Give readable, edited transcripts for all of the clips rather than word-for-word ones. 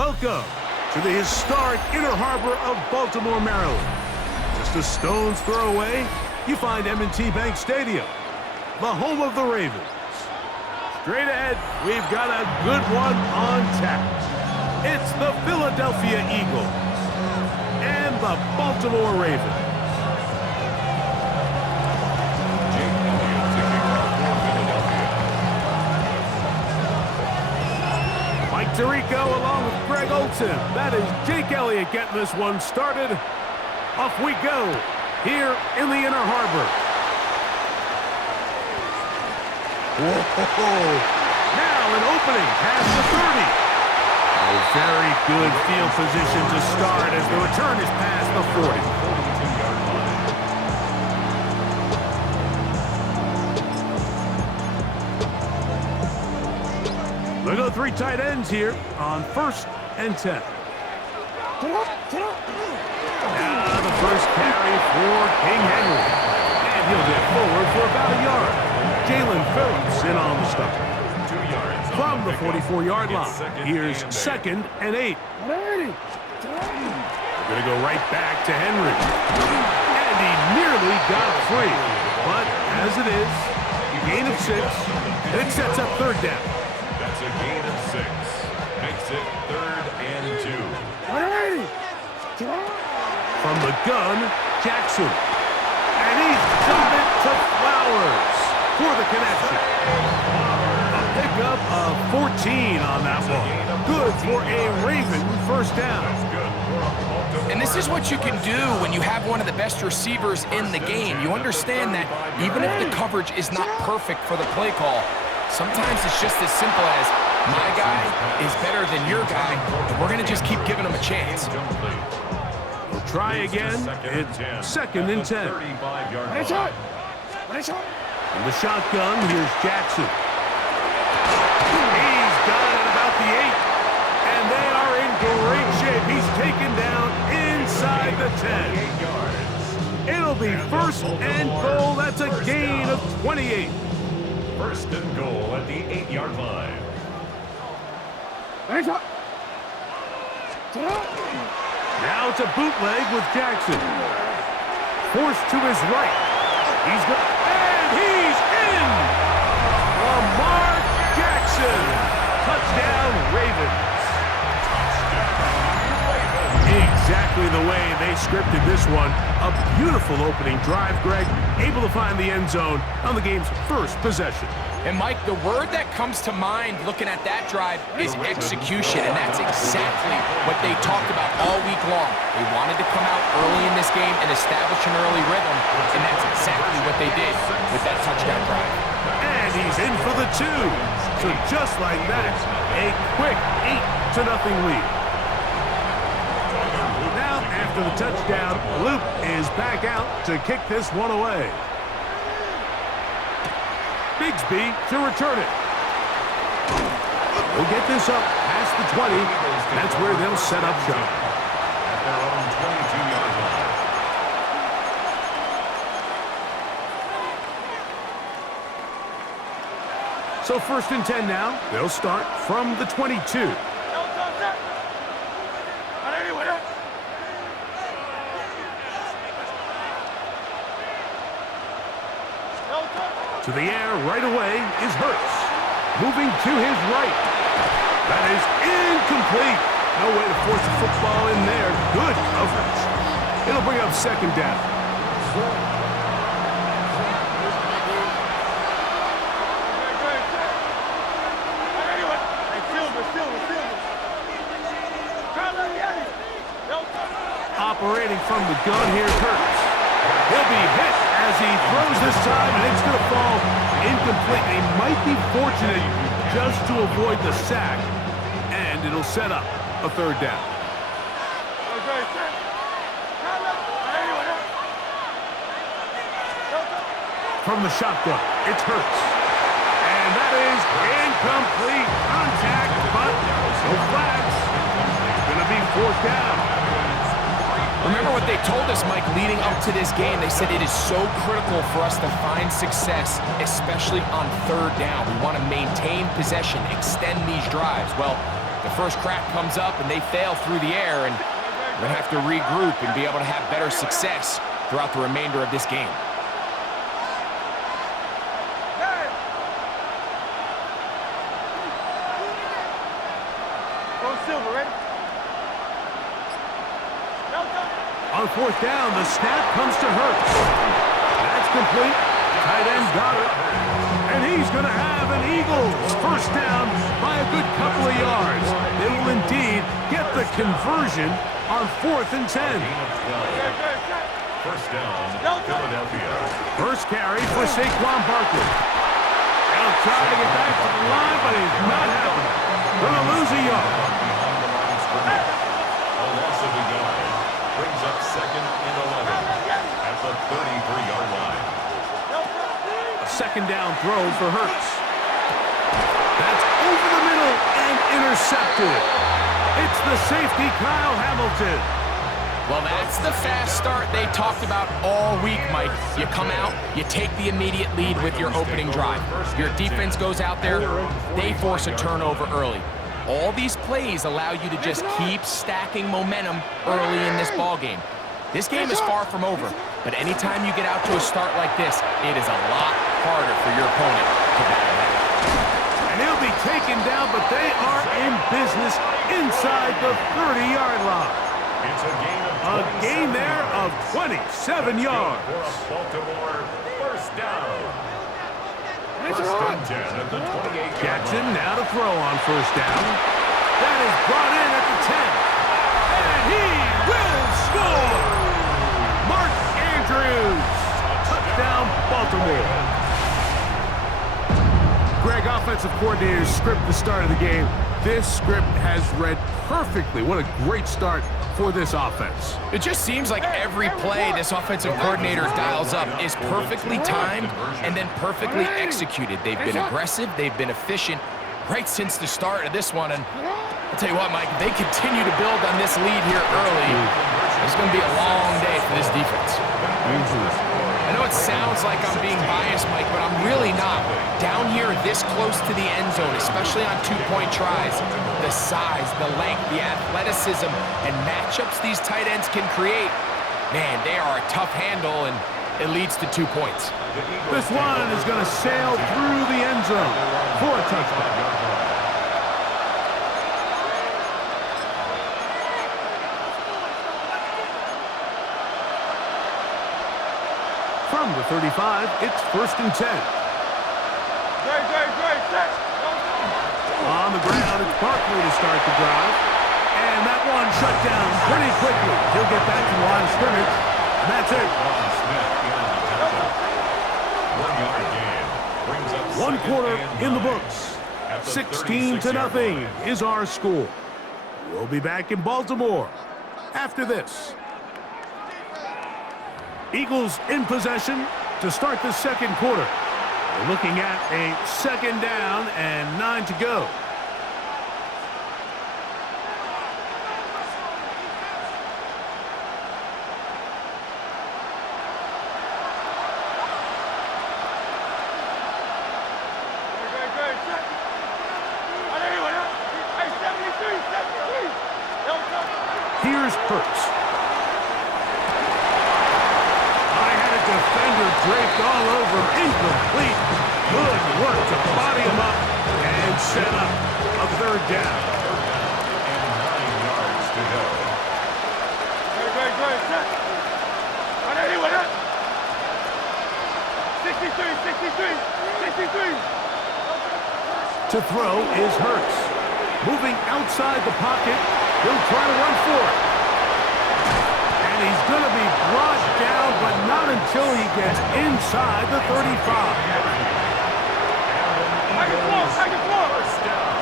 Welcome to the historic Inner Harbor of Baltimore, Maryland. Just a stone's throw away, you find M&T Bank Stadium, the home of the Ravens. Straight ahead, we've got a good one on tap. It's the Philadelphia Eagles and the Baltimore Ravens. Mike Tirico along with Greg Olson. That is Jake Elliott getting this one started. Off we go here in the Inner Harbor. Whoa! Now an opening past the 30. A very good field position to start as the return is past the 40. They go three tight ends here on 1st and 10. Now the first carry for King Henry. And he'll get forward for about a yard. Jalen Phillips in on the stop. 2 yards. From the 44-yard line, here's 2nd and 8. They're going to go right back to Henry. And he nearly got free. But as it is, gain of 6, and it sets up 3rd down. That's a gain of 6. Makes it 3rd and 2. From the gun, Jackson. And he's got it to Flowers for the connection. A pickup of 14 on that one. Good for a Raven 1st down. And this is what you can do when you have one of the best receivers in the game. You understand that even if the coverage is not perfect for the play call, sometimes it's just as simple as my guy is better than your guy, and we're going to just keep giving him a chance. We'll try again. It's 2nd and 10. In the shotgun, here's Jackson. He's got it at about the 8. And they are in great shape. He's taken down inside the 10. It'll be 1st and goal. That's a gain of 28. 1st and goal at the 8-yard line. Now it's a bootleg with Jackson. Forced to his right. He's got, and he's in! Lamar Jackson. Touchdown, Ravens. Exactly the way they scripted this one. A beautiful opening drive, Greg. Able to find the end zone on the game's 1st possession. And, Mike, the word that comes to mind looking at that drive is execution, and that's exactly what they talked about all week long. They wanted to come out early in this game and establish an early rhythm, and that's exactly what they did with that touchdown drive. And he's in for the 2. So just like that, a quick 8-0 lead. Now, after the touchdown, Luke is back out to kick this one away. Bigsby to return it. We'll get this up past the 20. That's where they'll set up shop. At their own 22-yard line. So 1st and 10 now. They'll start from the 22. To the air right away is Hurts. Moving to his right. That is incomplete. No way to force the football in there. Good coverage. It'll bring up 2nd down. Operating from the gun, here's Hurts. He'll be hit as he throws this time, and it's going to fall incomplete. They might be fortunate just to avoid the sack, and it'll set up a 3rd down. From the shotgun, it's Hurts. And that is incomplete. Contact, but no flags. It's going to be 4th down. Remember what they told us, Mike, leading up to this game. They said it is so critical for us to find success, especially on 3rd down. We want to maintain possession, extend these drives. Well, The first crack comes up, and they fail through the air, and they're going to have to regroup and be able to have better success throughout the remainder of this game. On fourth down, the snap comes to Hurts. That's complete. Tight end got it. And he's going to have an Eagles first down by a good couple of yards. They will indeed get the conversion on 4th and 10. First down, Philadelphia. First carry for Saquon Barkley. He'll try to get back to the line, but he's not happening. Going to lose a yard. A loss of a yard. Brings up 2nd and 11 at the 33-yard line. A second down throw for Hurts. That's over the middle and intercepted. It's the safety, Kyle Hamilton. Well, that's the fast start they talked about all week, Mike. You come out, you take the immediate lead with your opening drive. Your defense goes out there, they force a turnover early. All these plays allow you to just keep stacking momentum early in this ball game. This game is far from over, but anytime you get out to a start like this, it is a lot harder for your opponent to battle back. And he'll be taken down, but they are in business inside the 30-yard line. It's a gain there of 27 yards. For a Baltimore first down. First and 10 at the 28-yard Jackson line. now to throw on first down. That is brought in at the 10. And he will score! Mark Andrews. Touchdown, Baltimore. Greg, offensive coordinator's script the start of the game. This script has read perfectly. What a great start for this offense. It just seems like every play this offensive coordinator dials up is perfectly timed and then perfectly executed. They've been aggressive, they've been efficient right since the start of this one. And I'll tell you what, Mike, if they continue to build on this lead here early, it's going to be a long day for this defense. I know it sounds like I'm being biased, Mike, but I'm really not. Down here this close to the end zone, especially on two-point tries, the size, the length, the athleticism, and matchups these tight ends can create, man, they are a tough handle, and it leads to 2 points. This one is going to sail through the end zone for a touchdown. From the 35, it's 1st and 10. On the ground, it's Barkley to start the drive. And that one shut down pretty quickly. He'll get back to the line of scrimmage, and that's it. 1 quarter in the books. 16-0 is our score. We'll be back in Baltimore after this. Eagles in possession to start the second quarter. We're looking at a second down and 9 to go. Here's Hurts. Defender draped all over, incomplete. Good work to body him up and set up a third down. And 9 yards to go. To throw is Hurts. Moving outside the pocket, he'll try to run for it. And he's going to be brought down, but not until he gets inside the 35. First down.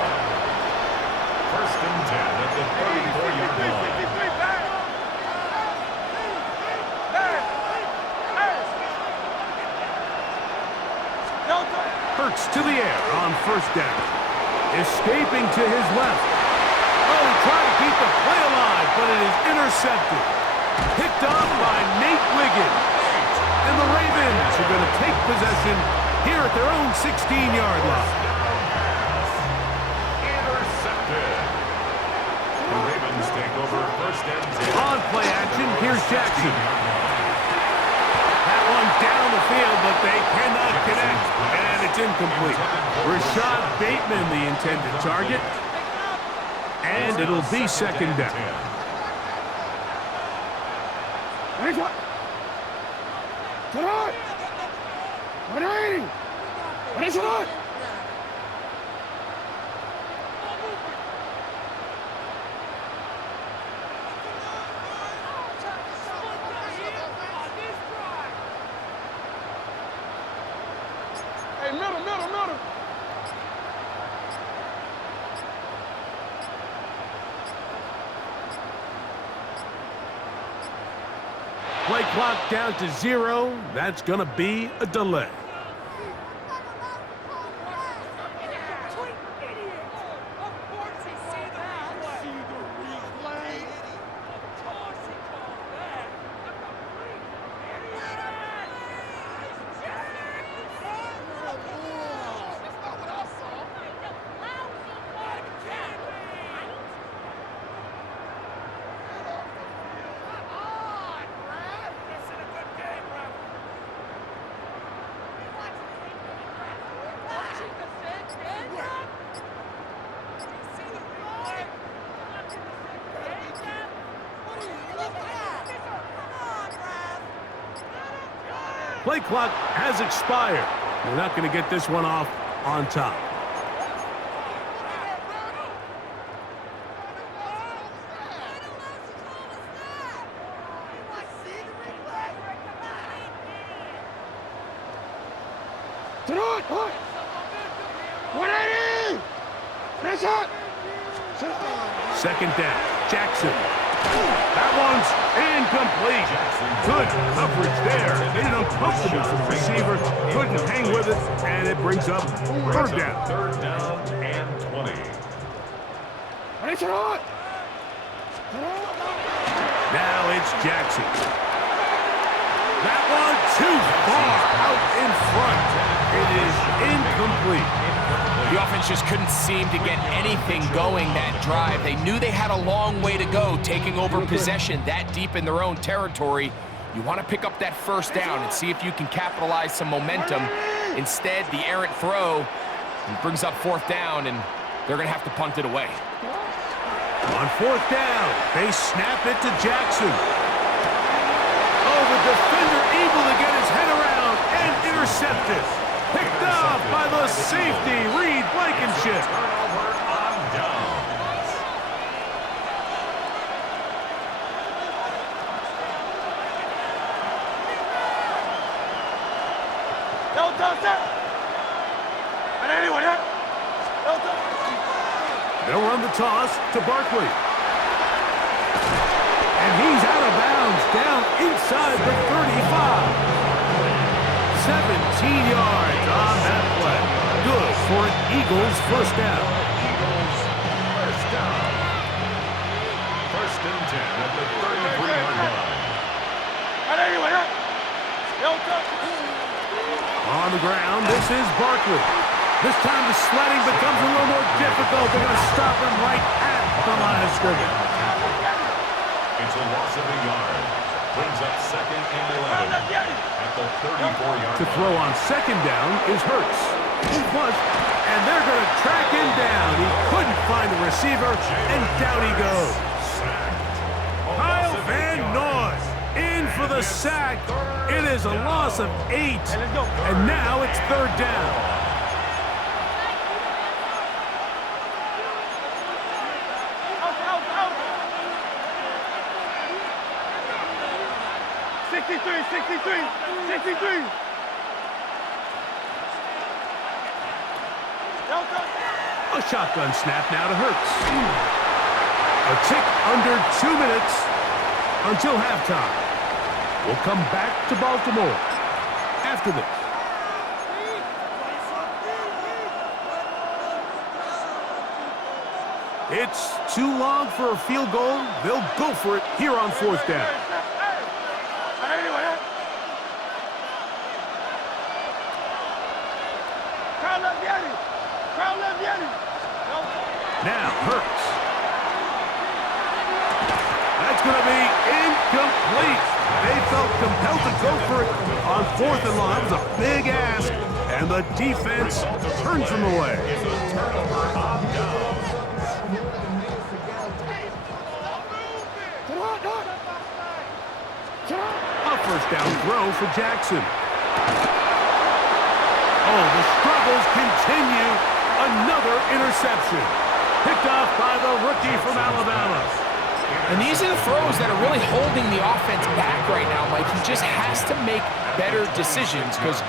First and 10 at the 34-yard line. Hurts to the air on first down. Escaping to his left. Oh, trying to keep the play alive, but it is intercepted. Picked off by Nate Wiggins. And the Ravens are going to take possession here at their own 16-yard line. Intercepted. First and 10. On play action, here's Jackson. That one down the field, but they cannot connect, and it's incomplete. Rashad Bateman, the intended target, and it'll be second down. Hey, middle. Play clock down to 0. That's going to be a delay. Play clock has expired. We're not going to get this one off on top. Second down, Jackson. That one's incomplete. Good coverage there. Made it uncomfortable for the receiver. Couldn't hang with it, and it brings up third down. Third down and 20. Now it's Jackson. That one too far out in front. It is incomplete. The offense just couldn't seem to get anything going that drive. They knew they had a long way to go, taking over possession that deep in their own territory. You want to pick up that first down and see if you can capitalize some momentum. Instead, the errant throw brings up fourth down, and they're going to have to punt it away. On fourth down, they snap it to Jackson. Oh, the defender able to get his head around and intercept it. Picked up by the safety, Reed Blankenship. Turnover on downs. They'll run the toss to Barkley. And he's out of bounds, down inside the 35. 17 yards on that play. Good for an Eagles first down. Eagles first down. First and 10 at the 33-yard line. On the ground, this is Barkley. This time the sledding becomes a little more difficult. They're going to stop him right at the line of scrimmage. It's a loss of a yard. Brings up second and 11 at the 34-yard To throw on second down is Hurts. He flushed, and they're going to track him down. He couldn't find the receiver, and down he goes. Kyle Van Noy in for the sack. It is a loss of 8, and now it's third down. A shotgun snap now to Hurts. A tick under 2 minutes until halftime. We'll come back to Baltimore after this. It's too long for a field goal. They'll go for it here on fourth down. Now Hurts. It's going to be incomplete. They felt compelled to go for it on 4th and long. That was a big ask, and the defense turns them away. A first down throw for Jackson. Oh, the struggles continue. Another interception. Picked off by the rookie from Alabama. And these are the throws that are really holding the offense back right now, Mike. He just has to make better decisions because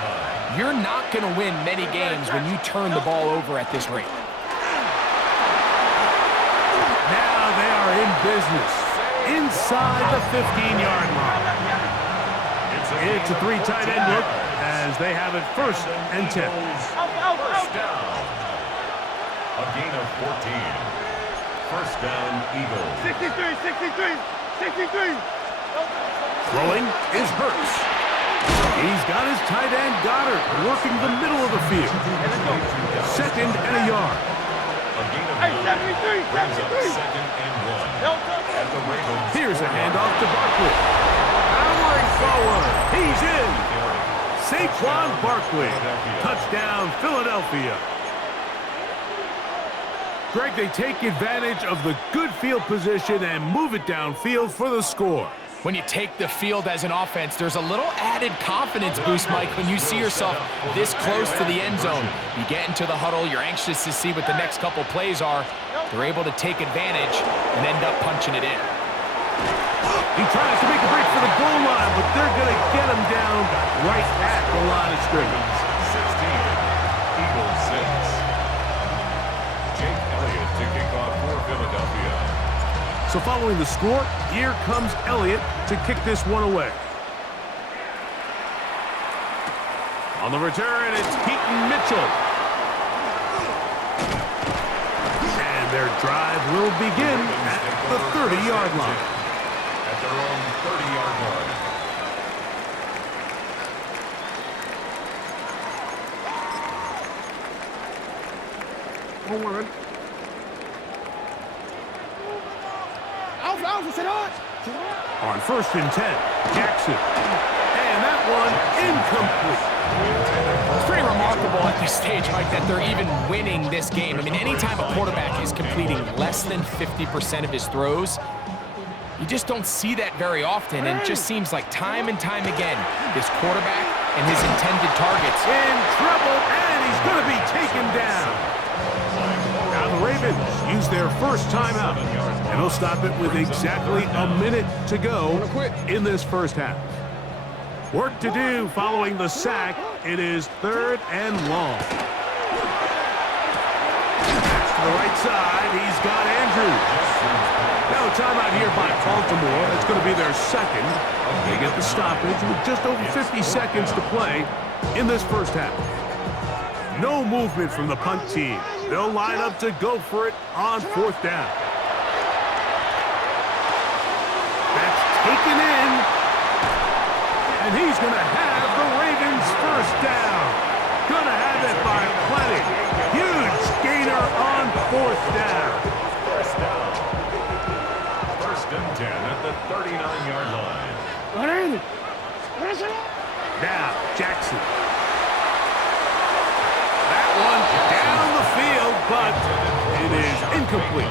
you're not going to win many games when you turn the ball over at this rate. Now they are in business inside the 15-yard line. It's a 3 tight end look as they have it 1st and 10. First down. A gain of 14. First down, Eagles. 63. Throwing is Hurts. He's got his tight end Goddard working the middle of the field. 2nd and a yard. A gain of 9 brings up 2nd and 1. At the Ravens. Here's a handoff to Barkley. Powering forward. He's in. Saquon Barkley. Touchdown, Philadelphia. Greg, they take advantage of the good field position and move it downfield for the score. When you take the field as an offense, there's a little added confidence boost, Mike, when you see yourself this close to the end zone. You get into the huddle, you're anxious to see what the next couple plays are. They're able to take advantage and end up punching it in. He tries to make a break for the goal line, but they're going to get him down right at the line of scrimmage. 16, Eagles 6. Jake Elliott to kick off for Philadelphia. So following the score, here comes Elliott to kick this one away. On the return, it's Keaton Mitchell. And their drive will begin at the 30-yard line. At their own 30-yard line. On 1st and 10, Jackson. And that one incomplete. It's pretty remarkable at this stage, Mike, that they're even winning this game. I mean, anytime a quarterback is completing less than 50% of his throws, you just don't see that very often, and it just seems like time and time again, this quarterback and his intended targets. In trouble, and he's going to be taken down. Now the Ravens use their first timeout, and they'll stop it with exactly a minute to go in this first half. Work to do following the sack. It is 3rd and long. That's to the right side. He's got Andrews. Now a timeout here by Baltimore. That's going to be their 2nd. They get the stoppage with just over 50 seconds to play in this first half. No movement from the punt team. They'll line up to go for it on 4th down. That's taken in. And he's going to have the Ravens first down. Going to have it by plenty. Huge gainer on 4th down. First down. 1st and 10 at the 39-yard line. Now, Jackson. That one down the field, but it is incomplete.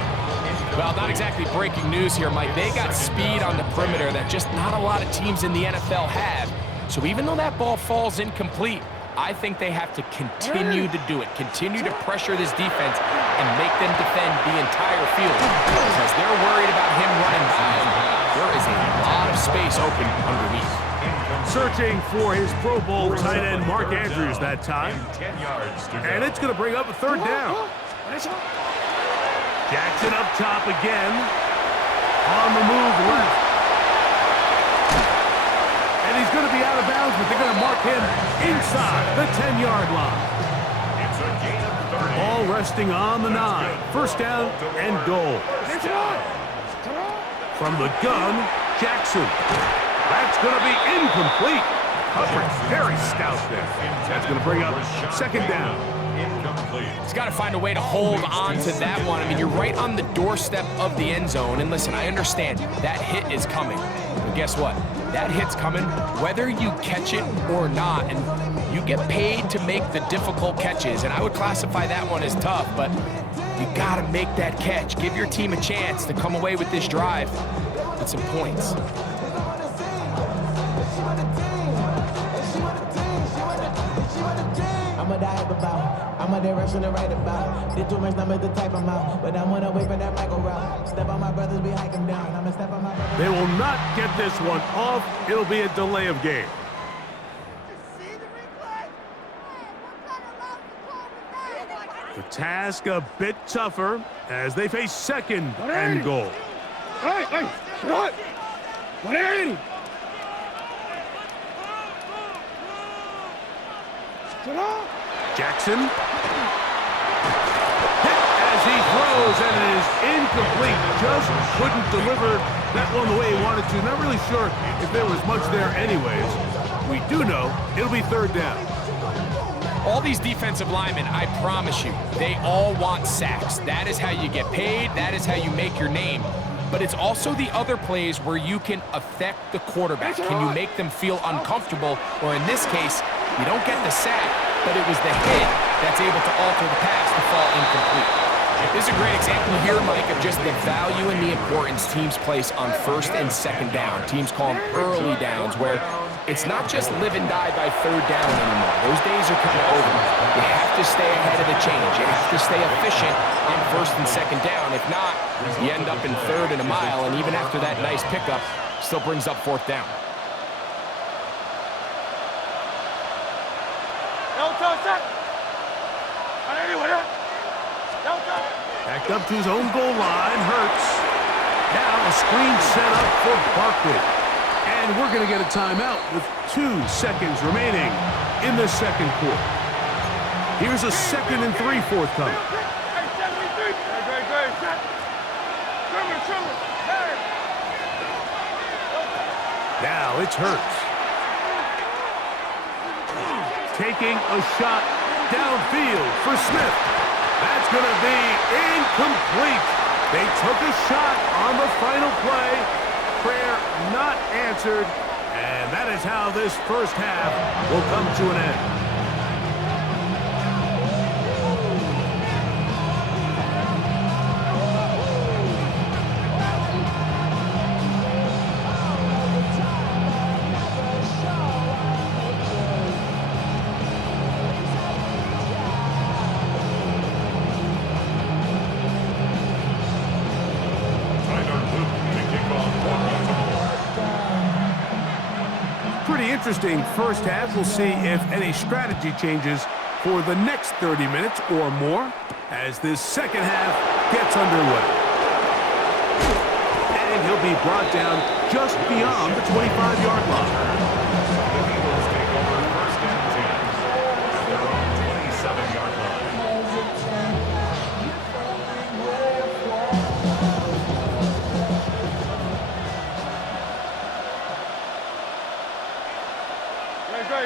Well, not exactly breaking news here, Mike. They got speed on the perimeter that just not a lot of teams in the NFL have. So even though that ball falls incomplete, I think they have to continue to do it, continue to pressure this defense and make them defend the entire field. Because they're worried about him running by them. There is a lot of space open underneath. Searching for his Pro Bowl tight end Mark Andrews that time. 10 yards to go. And it's going to bring up a 3rd down. Jackson up top again. On the move left. And he's going to be out of bounds, but they're going to mark him inside the 10-yard line. It's a gain of 30. Ball resting on the 9. First down and goal. From the gun, Jackson. That's going to be incomplete. Coverage very stout there. That's going to bring up second down. Incomplete. He's got to find a way to hold on to that one. I mean, you're right on the doorstep of the end zone. And listen, I understand that hit is coming. But guess what? That hit's coming whether you catch it or not. And you get paid to make the difficult catches. And I would classify that one as tough, but you got to make that catch. Give your team a chance to come away with this drive with some points. I'm a dive about, I'm a direction to write about. Did too much numbers to type them out, but I'm gonna wait for that Michael route. Step on my brothers, we hike them down. I'm gonna step on my brothers. They will not get this one off. It'll be a delay of game. The task a bit tougher as they face second and goal. Hey, what? What are you? Jackson. Hit as he throws, and it is incomplete. Just couldn't deliver that one the way he wanted to. Not really sure if there was much there anyways. We do know it'll be third down. All these defensive linemen, I promise you, they all want sacks. That is how you get paid. That is how you make your name. But it's also the other plays where you can affect the quarterback. Can you make them feel uncomfortable? Or in this case, you don't get the sack, but it was the hit that's able to alter the pass to fall incomplete. This is a great example here, Mike, of just the value and the importance teams place on first and second down. Teams call them early downs, where it's not just live and die by third down anymore. Those days are kind of over. You have to stay ahead of the change. You have to stay efficient on first and second down. If not, you end up in third and a mile, and even after that nice pickup, still brings up fourth down. Backed up to his own goal line, Hurts. Now a screen set up for Barkley. And we're going to get a timeout with 2 seconds remaining in the second quarter. Here's a 2nd and 3 forthcoming. Now it's Hurts. Taking a shot downfield for Smith. That's going to be incomplete. They took a shot on the final play. Prayer not answered. And that is how this first half will come to an end. Interesting first half. We'll see if any strategy changes for the next 30 minutes or more as this second half gets underway. And he'll be brought down just beyond the 25-yard line. The Eagles take over first and 10. They're on 27-yard line.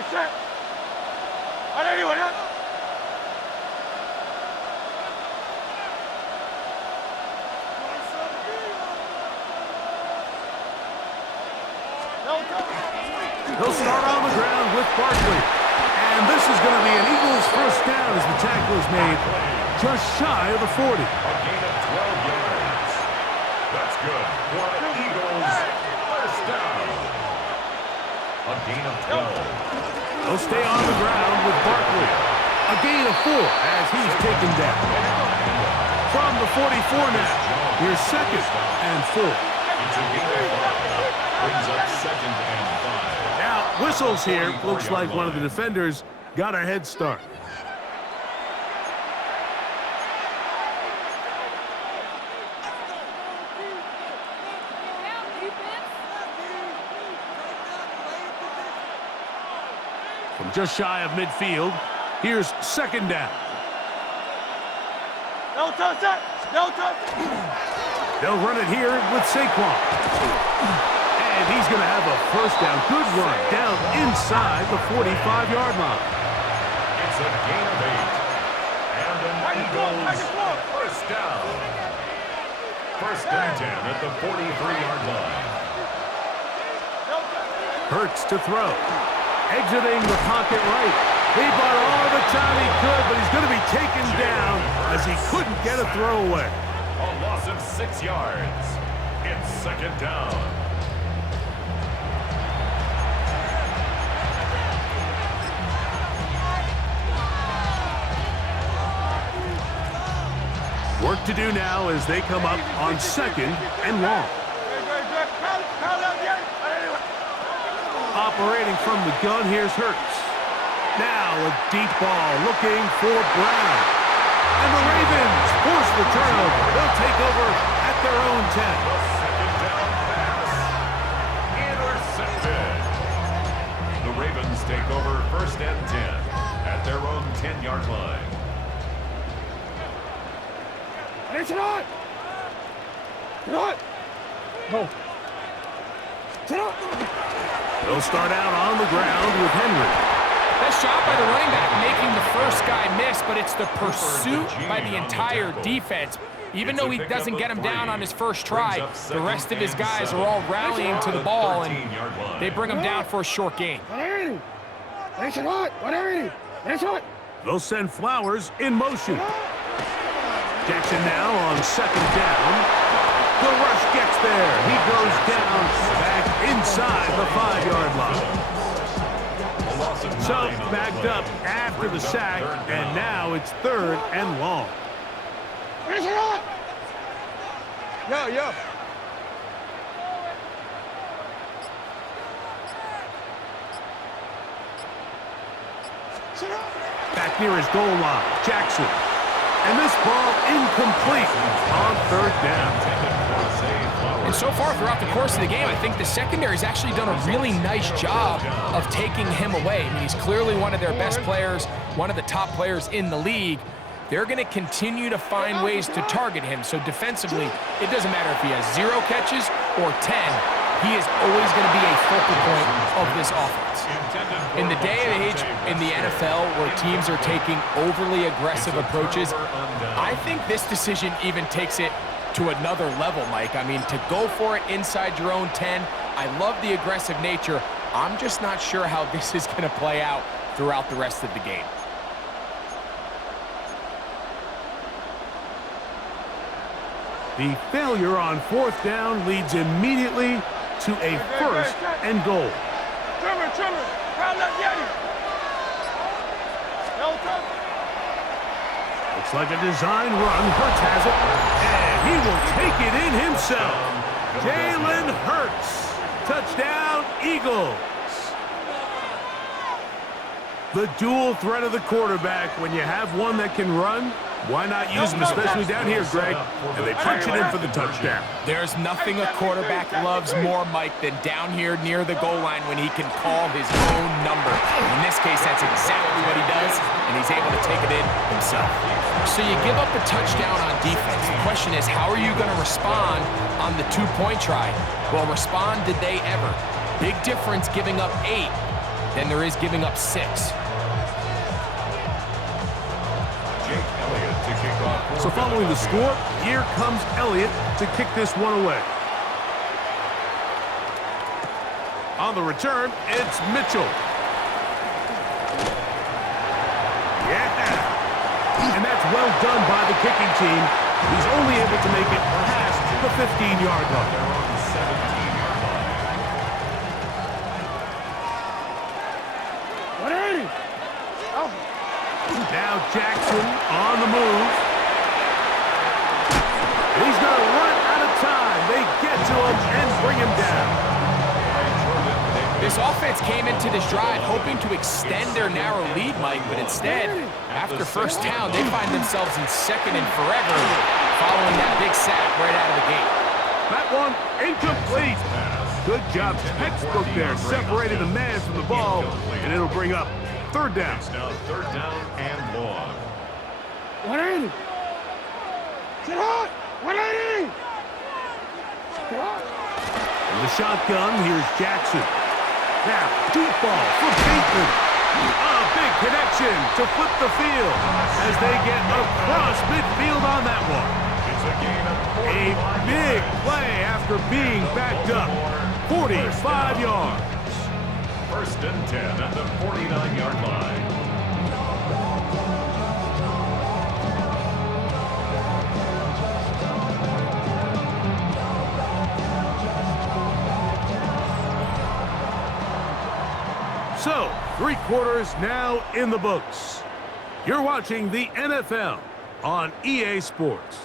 Set. Are anyone else? He'll start on the ground with Barkley. And this is going to be an Eagles first down as the tackle is made just shy of the 40. A gain of 12 yards. That's good for the Eagles. First down. A gain of 12. He'll stay on the ground with Barkley. A gain of 4 as he's taken down. From the 44 now, here's 2nd and 4. It's a gain of 5. Brings up 2nd and 5. Now, whistles here. Looks like one of the defenders got a head start. From just shy of midfield, here's 2nd down. No touch. They'll run it here with Saquon. And And he's going to have a first down. Good run down inside the 45-yard line. It's a gain of 8. And an Eagles first down. First and 10 at the 43-yard line. Hurts to throw. Exiting the pocket right. He bought all the time he could, but he's going to be taken down as he couldn't get a throwaway. A loss of 6 yards. It's second down. Work to do now as they come up on second and long. Operating from the gun, here's Hurts. Now a deep ball looking for Brown. And the Ravens force the turnover. They'll take over at their own 10. The second down pass. Intercepted. The Ravens take over first and 10 at their own 10-yard line. It's not. Not. No. They'll start out on the ground with Henry. Nice job by the running back making the first guy miss, but it's the pursuit by the entire defense. Even though he doesn't get him down on his first try, the rest of his guys are all rallying to the ball, and they bring him down for a short gain. They'll send Flowers in motion. Jackson now on second down. The rush gets there. He goes down back inside the 5-yard line. So backed up after the sack, and now it's third and long. Yeah. Back near his goal line, Jackson. And this ball incomplete on third down. And so far throughout the course of the game, I think the secondary's actually done a really nice job of taking him away. I mean, he's clearly one of their best players, one of the top players in the league. They're going to continue to find ways to target him. So defensively, it doesn't matter if he has 0 catches or 10. He is always going to be a focal point of this offense. In the day and age in the NFL where teams are taking overly aggressive approaches, I think this decision even takes it to another level, Mike. I mean, to go for it inside your own 10, I love the aggressive nature. I'm just not sure how this is going to play out throughout the rest of the game. The failure on fourth down leads immediately to a first and goal. Looks like a design run. Hurts has it, and he will take it in himself. Jalen Hurts. Touchdown, Eagles. The dual threat of the quarterback. When you have one that can run, why not use him, especially down here, Greg? And they punch it in for the touchdown. There's nothing a quarterback loves more, Mike, than down here near the goal line when he can call his own number. In this case, that's exactly what he does, and he's able to take it in himself. So you give up a touchdown on defense. The question is, how are you going to respond on the 2-point try? Well, respond did they ever? Big difference giving up 8 than there is giving up 6. So following the score, here comes Elliott to kick this one away. On the return, it's Mitchell. Yeah! And that's well done by the kicking team. He's only able to make it past the 15-yard line. Now Jackson on the move. He's going to run out of time. They get to him and bring him down. This offense came into this drive hoping to extend their narrow lead, Mike, but instead, after first down, they find themselves in second and forever following that big sack right out of the gate. That one incomplete. Good job, textbook there, separating the man from the ball, and it'll bring up third down. Now third down and long. 180. Sit hot. 180. the shotgun, here's Jackson. Now, deep ball for Bateman. A big connection to flip the field as they get across midfield on that one. It's a gain of A big play after being backed up. 45 yards. First and 10 at the 49-yard line. So, 3 quarters now in the books. You're watching the NFL on EA Sports.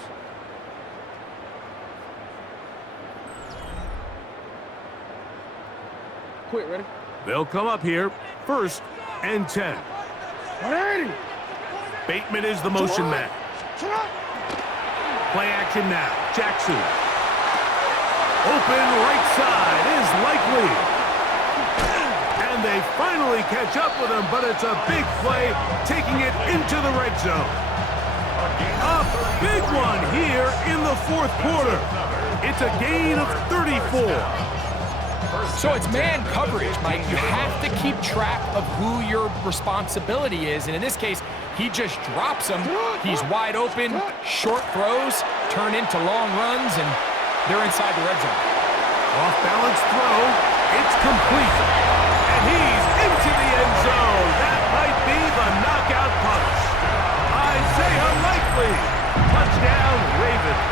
Quick, ready? They'll come up here, 1st and 10. 180. Bateman is the motion man. Play action now. Jackson. Open right side is likely. And they finally catch up with him, but it's a big play, taking it into the red zone. A big one here in the 4th quarter. It's a gain of 34. So it's man coverage, Mike. You have to keep track of who your responsibility is. And in this case, he just drops him. He's wide open. Short throws turn into long runs, and they're inside the red zone. Off-balance throw. It's complete. And he's into the end zone. That might be the knockout punch. Isaiah Likely. Touchdown, Ravens.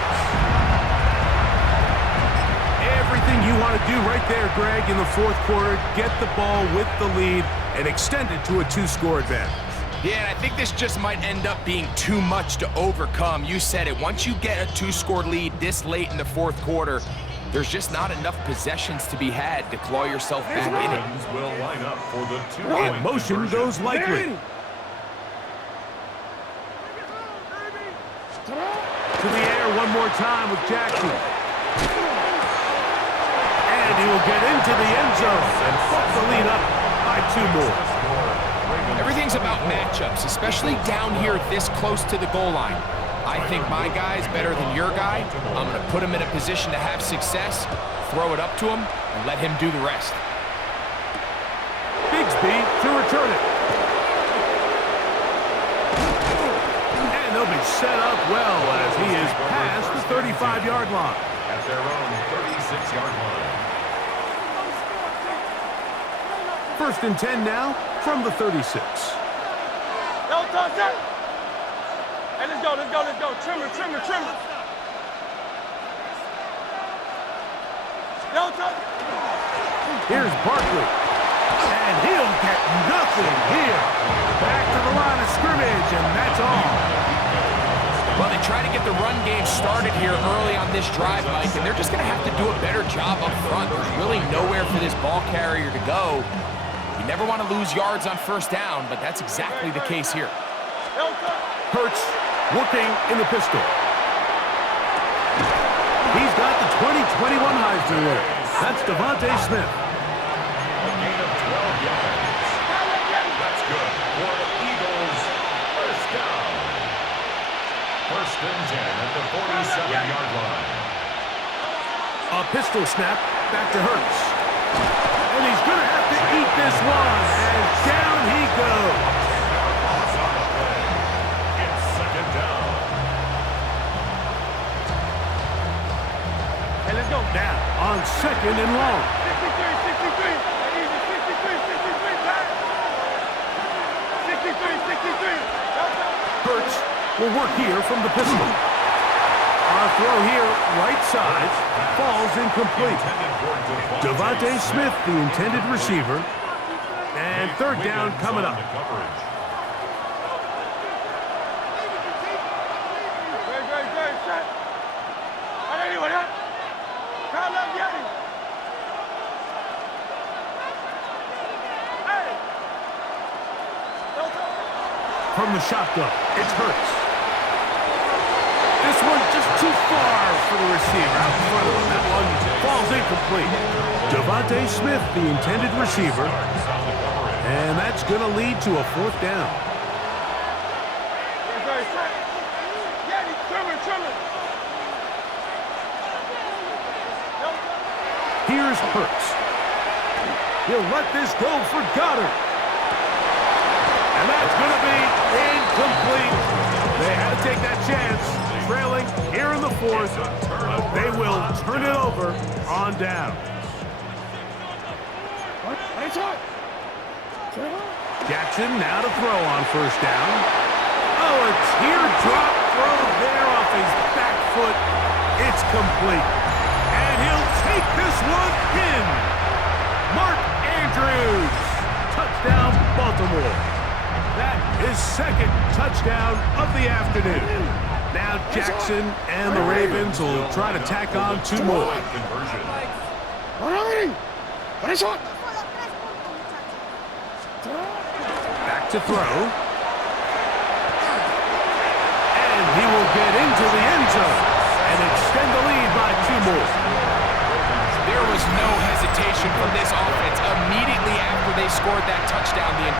Everything you want to do right there, Greg, in the 4th quarter, get the ball with the lead and extend it to a 2-score advantage. Yeah, and I think this just might end up being too much to overcome. You said it. Once you get a 2-score lead this late in the 4th quarter, there's just not enough possessions to be had to claw yourself back in it. Will line up for the 2-point In motion conversion. goes Likely. To the air one more time with Jackson. And he will get into the end zone and fuck the lead up by 2 more. Everything's about matchups, especially down here this close to the goal line. I think my guy's better than your guy. I'm going to put him in a position to have success, throw it up to him, and let him do the rest. Bigsby to return it. And they'll be set up well as he is past the 35-yard line. At their own 36-yard line. 1st and 10 now from the 36. Yo, touch it. Hey, let's go, let's go, let's go. Trimmer, trimmer, trimmer. Yo, touch. Here's Barkley. And he'll get nothing here. Back to the line of scrimmage, and that's all. Well, they try to get the run game started here early on this drive, Mike, and they're just going to have to do a better job up front. There's really nowhere for this ball carrier to go. You never want to lose yards on 1st down, but that's exactly the case here. Hurts working in the pistol. He's got the 2021 Heisman winner. That's Devontae Smith. A gain of 12 yards. That's good for the Eagles. 1st down. 1st and 10 at the 47-yard line. A pistol snap back to Hurts. And he's going to have to eat this one as down he goes. It's 2nd down. Hey, let's go. Now on 2nd and long. 63, 63. Easy, 63, 63, 63. 63, 63. Hurts will work here from the pistol. Our throw here, right side, falls incomplete. Devontae Smith, the intended receiver. And 3rd down coming up. Great, great, great. Shot. Hey, anyone, huh? Come up, get him. Hey. From the shotgun, it's Hurts. This one just too far for the receiver. Out in front of him. That one falls incomplete. Devontae Smith, the intended receiver. And that's going to lead to a 4th down. Here's Here's Hurts. He'll let this go for Goddard. And that's going to be incomplete. They had to take that chance, trailing here in the fourth, but they will turn it over on down. Jackson now to throw on first down. Oh, a teardrop throw there off his back foot. It's complete. And he'll take this one in. Mark Andrews. Touchdown, Baltimore. That is second touchdown of the afternoon. Now Jackson and the Ravens will try to tack on 2 more. Back to throw. And he will get into the end zone and extend the lead by 2 more. There was no hesitation from this offense immediately after they scored that touchdown.